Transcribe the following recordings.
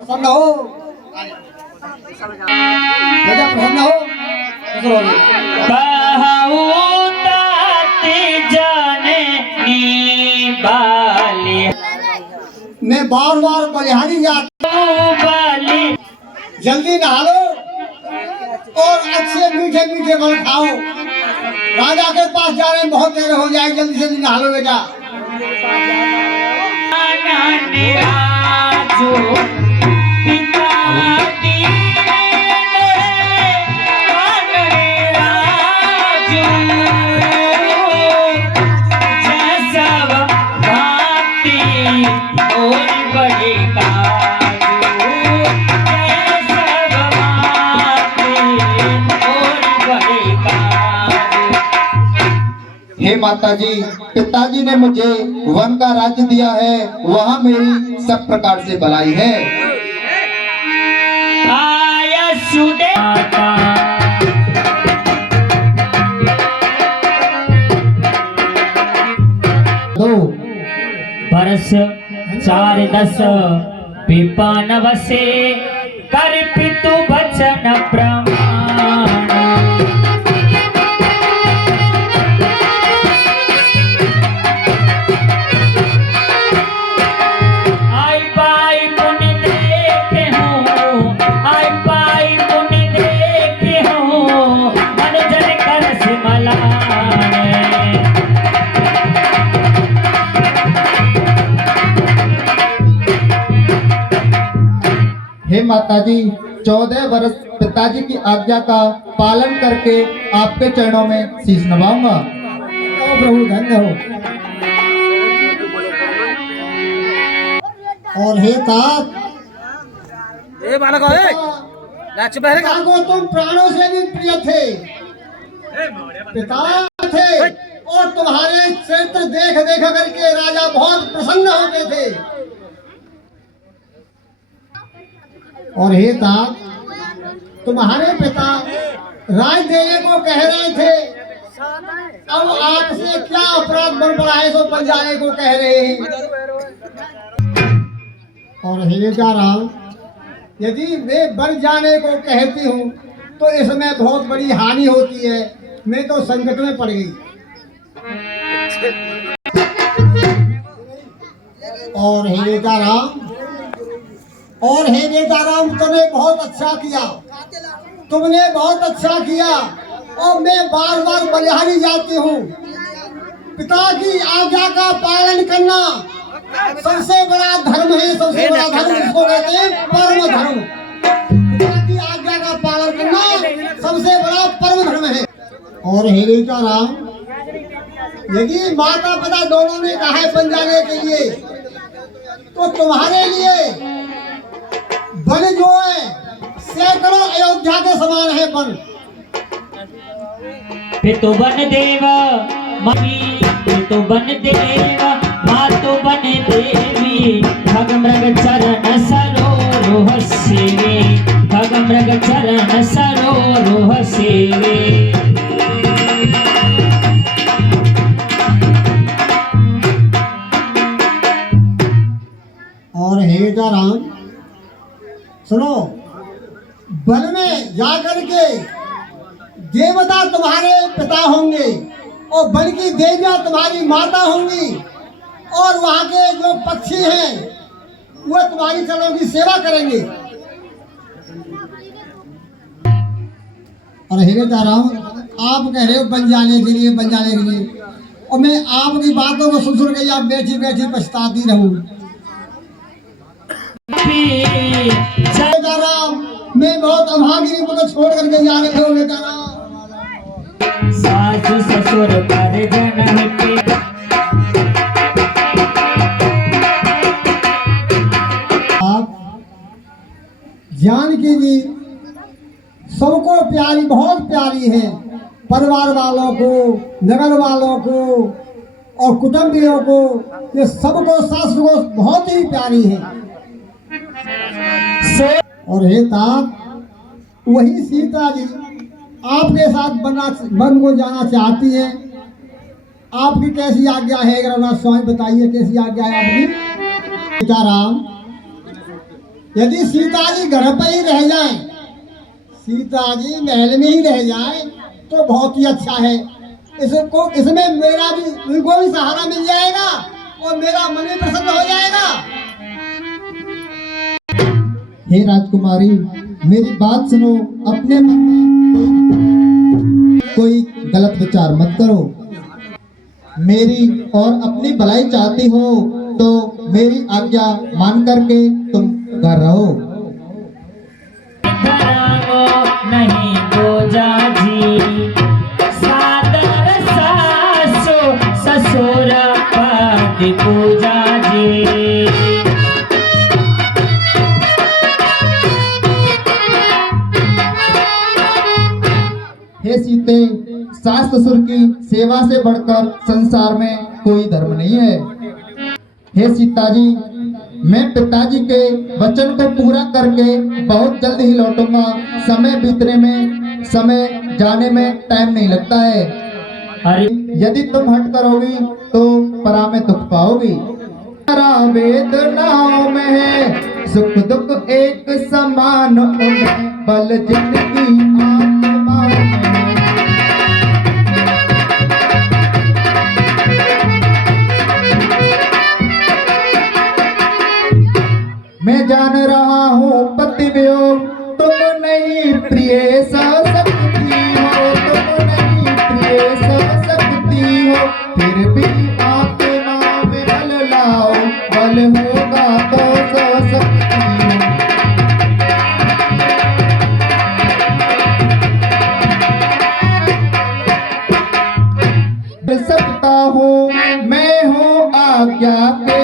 प्रसन्न हो, राजा प्रसन्न हो। मैं बार बार बलिहारी जाता हूँ, जल्दी नहा लो और अच्छे मीठे मीठे फल खाओ। राजा के पास जाने में बहुत देर हो जाएगी, जल्दी से नहा लो बेटा। हे माता जी, पिताजी ने मुझे वन का राज्य दिया है, वहाँ मेरी सब प्रकार से भलाई है। दो बरस 4-10 विपन वसे कर पितु बचन प्रमाण। हे माता जी, 14 वर्ष पिताजी की आज्ञा का पालन करके आपके चरणों में शीश नवाऊंगा। प्रभु धन्य हो। और हे तात, पिता को तुम प्राणों से भी प्रिय थे, पिता थे और तुम्हारे चरित्र देख देख करके राजा बहुत प्रसन्न होते थे। और हे तात, तुम्हारे पिता राज देने को कह रहे थे, अब आपसे क्या अपराध बन पड़ा है सो बन जाने को कह रहे हैं। और हे राम, यदि मैं बन जाने को कहती हूँ तो इसमें बहुत बड़ी हानि होती है, मैं तो संकट में पड़ गई। और हे राम, और हे बेटा राम, तुमने बहुत अच्छा किया, तुमने बहुत अच्छा किया। और मैं बार बार बलिहारी जाती हूँ। पिता की आज्ञा का पालन करना सबसे बड़ा धर्म है, सबसे बड़ा धर्म जिसको कहते हैं परम धर्म। पिता की आज्ञा का पालन करना सबसे बड़ा परम धर्म है। और हे बेटा राम, यदि माता पिता दोनों ने कहा है बन जाने के लिए, तो तुम्हारे लिए वन जो है सैकड़ों अयोध्या के समान है वन। पितु बन देव मही, पितु बन देव मातु बन देवी, खग मृग चरण सरोरुह सेवे, खग मृग चरण सरोरुह सेवे। और हे राम सुनो, वन में जाकर के देवता तुम्हारे पिता होंगे और वन की देवियां तुम्हारी माता होंगी, और वहाँ के जो पक्षी हैं वो तुम्हारी चरणों की सेवा करेंगे। और हे राम, आप कह रहे हो बन जाने के लिए, बन जाने के लिए, और मैं आपकी बातों को सुन सुन के आप बैठी बैठी पछताती रहूं। राम, मैं बहुत अभागी हूँ, मुझे छोड़ करके जा रहे हो बेटा राम। सास ससुर परिजन के आप जानकी जी सबको प्यारी, बहुत प्यारी है, परिवार वालों को, नगर वालों को और कुटुंबियों को, ये सबको सास को बहुत ही प्यारी है। और हे तात, वही सीता जी आपके साथ वन को जाना चाहती है, आपकी कैसी आज्ञा है? रघुनाथ स्वामी बताइए कैसी आज्ञा है आपकी? राम, यदि सीता जी घर पर ही रह जाए, सीता जी महल में ही रह जाए तो बहुत ही अच्छा है। इसमें मेरा भी, उनको भी सहारा मिल जाएगा और मेरा मन भी प्रसन्न हो जाएगा। हे राजकुमारी, मेरी बात सुनो, अपने मन में कोई गलत विचार मत करो। मेरी और अपनी भलाई चाहती हो तो मेरी आज्ञा मान करके तुम घर रहो। नहीं पूजा जी, सादर सासु ससुर पद पूजा जी। हे सीते, सास ससुर की सेवा से बढ़कर संसार में कोई धर्म नहीं है। हे सीता जी, मैं पिताजी के वचन को पूरा करके बहुत जल्द ही लौटूंगा। समय बीतने में, समय जाने में टाइम नहीं लगता है। अरे यदि तुम हट करोगी तो परा में दुख पाओगी। वेदनाओं में है सुख दुख एक समान, उन्हें बल जिंदगी आत्माओं में है। मैं जान रहा हूँ पति वियोग तुम नहीं प्रिय सह सकती हो, तुम नहीं प्रिय सह सकती हो। फिर भी आत्मा में बल लाओ, बल होगा तो सह सकती हो। सकता हूँ मैं हूँ आज्ञा के,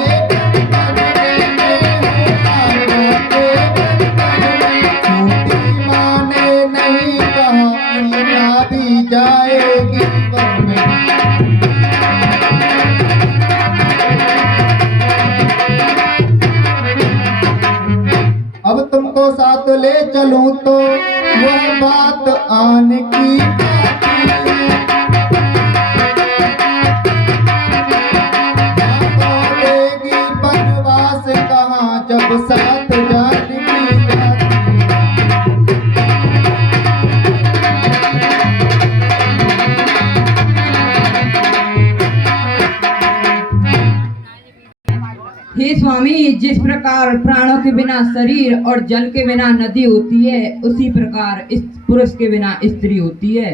जाएगी वन में। अब तुमको साथ ले चलूं तो वह बात आने की बाकी है। देगी बनवास कहाँ जब साथ जाने की जाती। हे स्वामी, जिस प्रकार प्राणों के बिना शरीर और जल के बिना नदी होती है, उसी प्रकार इस पुरुष के बिना स्त्री होती है।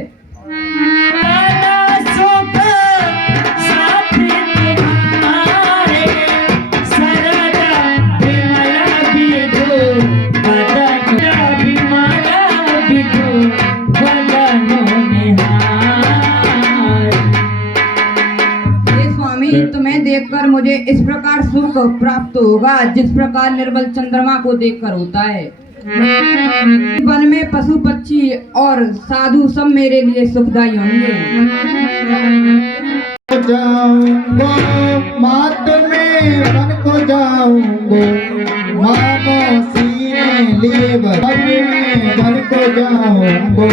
तुम्हें देखकर मुझे इस प्रकार सुख प्राप्त होगा जिस प्रकार निर्मल चंद्रमा को देखकर होता है। वन में पशु पक्षी और साधु सब मेरे लिए सुखदायी होंगे। जाऊंगा मात में वन को जाऊंगा, मामा सीने लिए वन को जाऊंगा।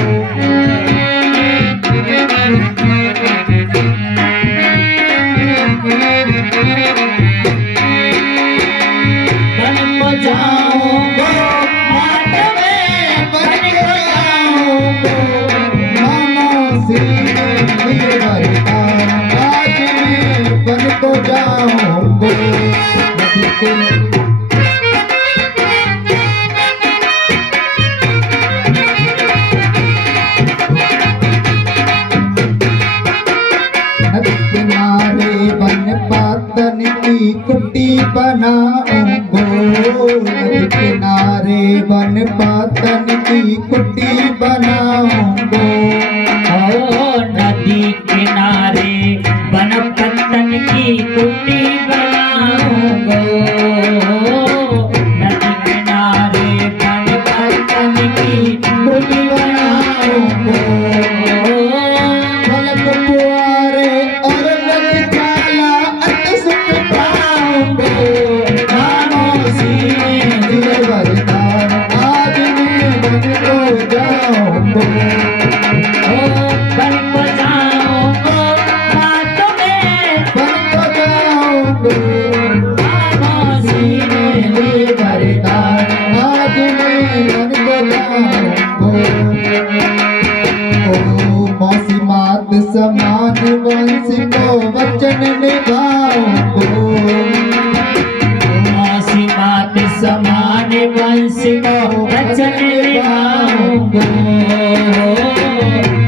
कुट्टी बनाऊंगो, नदी किनारे बन पातन की कुट्टी बनाऊंगो। नदी किनारे बन पत्तन की कुट्टी बनाऊंगो। नदी किनारे बन पत्तन की कुट्टी बनाऊंगो। फलक पुआरे और नदी काला अत सुख पाऊंगो। खामोशी में दिल वरदान आज मैं बन को जाऊंगो। बन को जाऊंगो, बातों में बन को जाऊंगो। ओ मौसी मात समान वंश को वचन निभाऊंगो, मौसी मात समान वंश को वचन निभाऊंगो,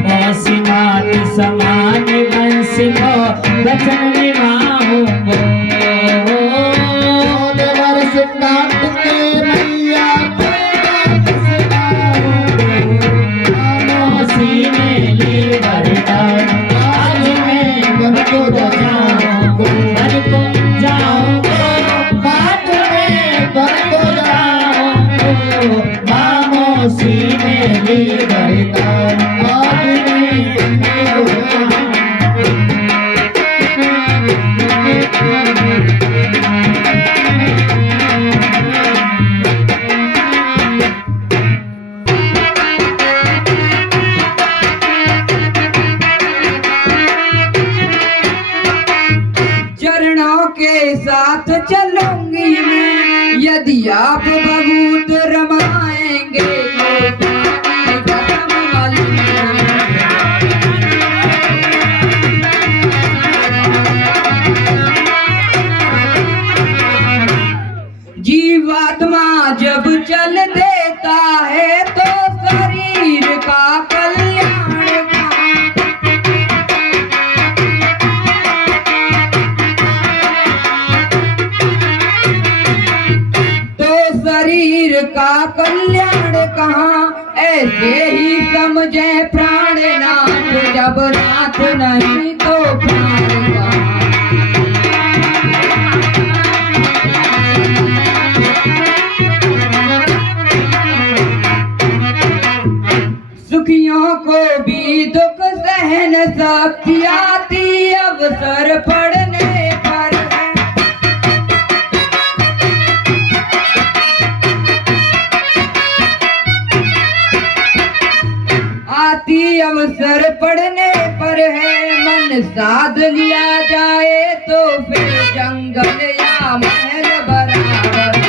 मौसी मात समान वंश को वचन निभाऊंगो। वर्ष काट के मैया को वापस लाऊंगो, मौसी ने ली वरदान, आज मैं वन को जाऊंगो, वन को जाऊंगो, बाद में वन को जाऊंगो। माँ मौसी ने ली वरदान, आज मैं वन को जाऊंगो। चरणों के साथ चलूंगी मैं, यदि आप बहुत रमाएंगे तो पानी कसम वाली जीवात्मा जब चल देता है तो शरीर का कल्याण कहाँ। तो शरीर का कल्याण कहाँ, ऐसे ही समझे प्राणनाथ, जब नाथ नहीं तो प्राण कहाँ। सुखियों को भी दुख सहन शक्ति आती अवसर पड़ने पर है। आती अवसर पड़ने पर है, मन साध लिया जाए तो फिर जंगल या महल बराबर है।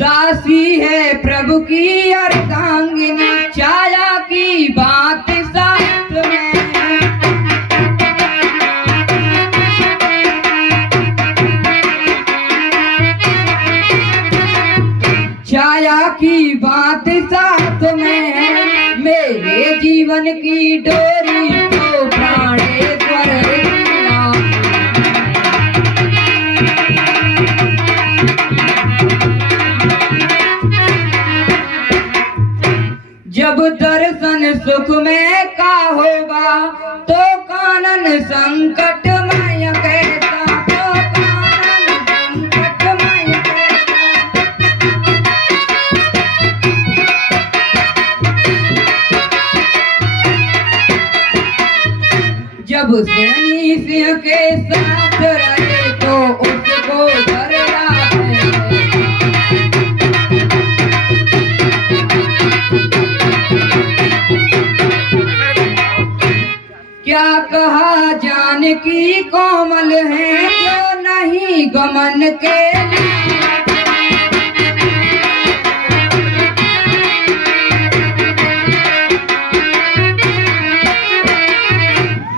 दासी है प्रभु की अर्धांगिनी, छाया की बात साथ में है। छाया की बात साथ में है, मेरे जीवन की डोरी को प्राणेश्वर किया। जब दर्शन सुख में का होगा तो कानन संकटमय कहता, तो कानन संकटमय कहता। जब सैनी सिंह के साथ रहे तो उसको डर याद है। क्या कहा जानकी कोमल है जो नहीं गमन के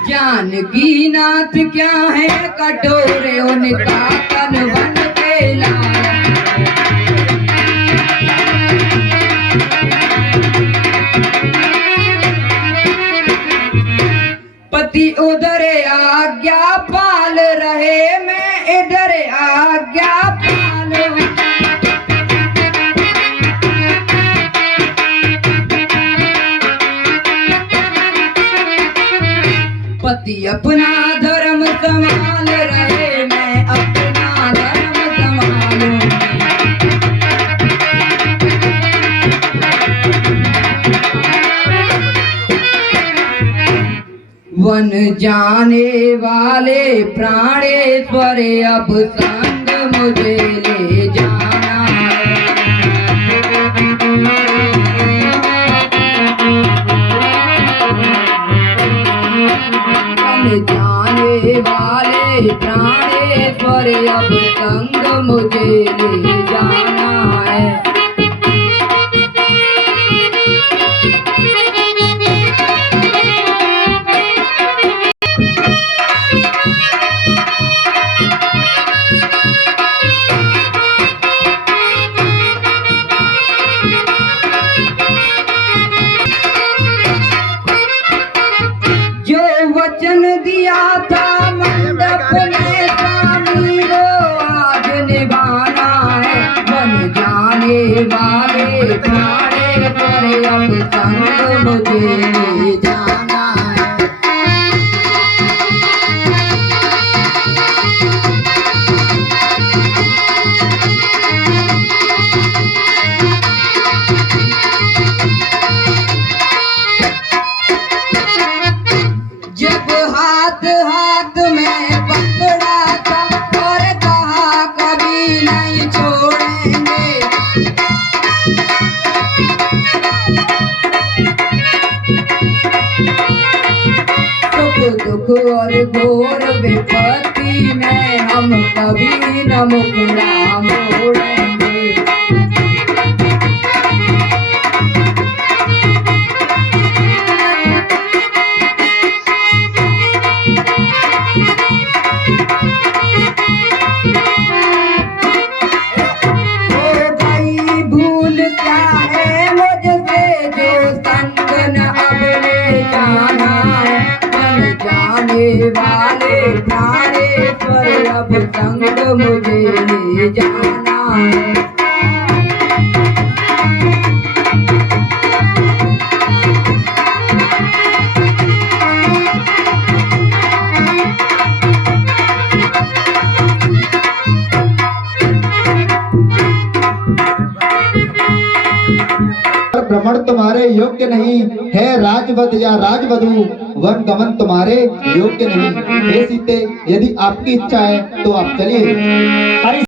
जानकी नाथ क्या है कटोरे उनका तन बन के लाया। पति उधर आज्ञा पाल रहे, मैं इधर आज्ञा पाल हूँ। पति अपना धर्म संभाल रहे, मैं अपना धर्म संभालूं। वन जाने वाले प्राणेश्वर अब संग मुझे ले जाना है। वन जाने वाले प्राणेश्वर अब संग मुझे ले जाना है। जो वचन दिया था मंडप में स्वामी वो आज निभाना है। बन जाने वाले प्राणेश्वर अब संग मुझे ले जाना है। जब हाथ हाथ में पकड़ा था और कहा कभी नहीं छोड़ेंगे, सुख दुख और घोर विपत्ति में हम कभी न मुखड़ा मोड़ेंगे। क्या है मुझसे जो संग न अब ले जाना है। बन जाने वाले प्राणेश्वर अब संग मुझे ले जाना है। भ्रमण तुम्हारे योग्य नहीं है, राजवध या राजवधु वन गमन तुम्हारे योग्य नहीं। हे सीते, यदि आपकी इच्छा है तो आप चलिए।